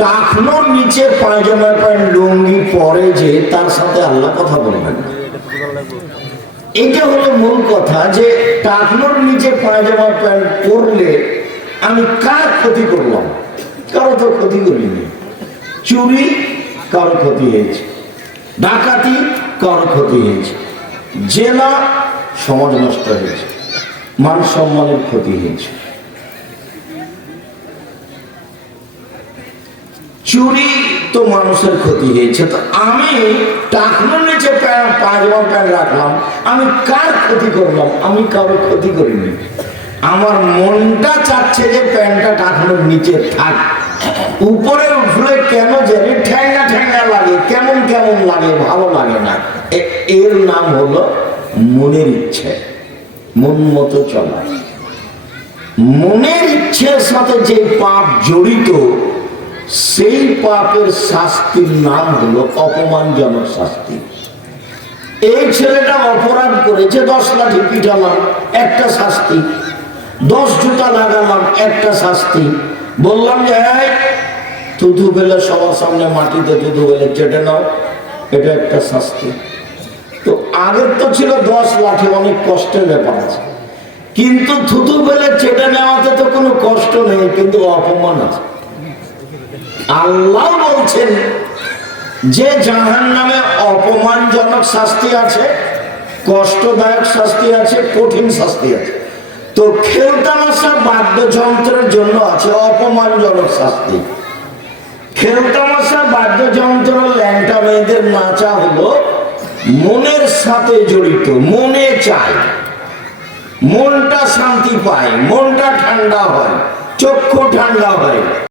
টাকনোর নিচে পায়জামা প্যান্ট লুঙ্গি পরে যে তার সাথে আল্লাহ কথা বলবেন না। এটা হলো মূল কথা, যে টাকনোর নিচে পায়জামা প্যান্ট পরলে আমি কার ক্ষতি করলাম? কারো তো ক্ষতি করিনি। চুরি কারো ক্ষতি হয়েছে, ডাকাতি কারো ক্ষতি হয়েছে, জেলা সমাজ নষ্ট হয়েছে, মান সম্মানের ক্ষতি হয়েছে। চুরি তো মানুষের ক্ষতি হয়েছে। তো আমি টাকনোর নিচে পায়জামা প্যান্ট রাখলাম, আমি কার ক্ষতি করলাম? আমি কারো ক্ষতি করিনি। আমার মনটা চাচ্ছে যে প্যান্টটা টাকনোর নিচে থাক, উপরে উঠলে কেন জানি ঠ্যাঙ্গা ঠ্যাঙ্গা লাগে, কেমন কেমন লাগে, ভালো লাগে না। এর নাম হলো মনের ইচ্ছে, মন মতো চলা। মনের ইচ্ছের সাথে যে পাপ জড়িত, সেই পাপের শাস্তির নাম হলো অপমানজনক শাস্তি। এই ছেলেটা অপরাধ করেছে, 10 লাঠি পিটালাম, একটা শাস্তি। 10 জুতা লাগালাম, একটা শাস্তি। বললাম যে থুথু ফেলে সবার সামনে মাটিতে থুথু ফেলে চেটে নাও, এটা একটা শাস্তি। তো আগের তো ছিল 10 লাঠি, অনেক কষ্টের ব্যাপার আছে, কিন্তু থুথু ফেলে চেটে নেওয়াতে তো কোনো কষ্ট নেই, কিন্তু অপমান আছে। আল্লাহ বলছেন যে জাহান্নামে অপমানজনক শাস্তি আছে, কষ্টদায়ক শাস্তি আছে, কঠিন শাস্তি আছে। তো খেলতামাশা বাদ্যযন্ত্রের জন্য আছে অপমানজনক শাস্তি। খেলতামাশা বাদ্যযন্ত্র ল্যাংটা মেয়েদের নাচা হলো মনের সাথে জড়িত। মনে চায়, মনটা শান্তি পায়, মনটা ঠান্ডা হয়, চক্ষু ঠান্ডা হয়।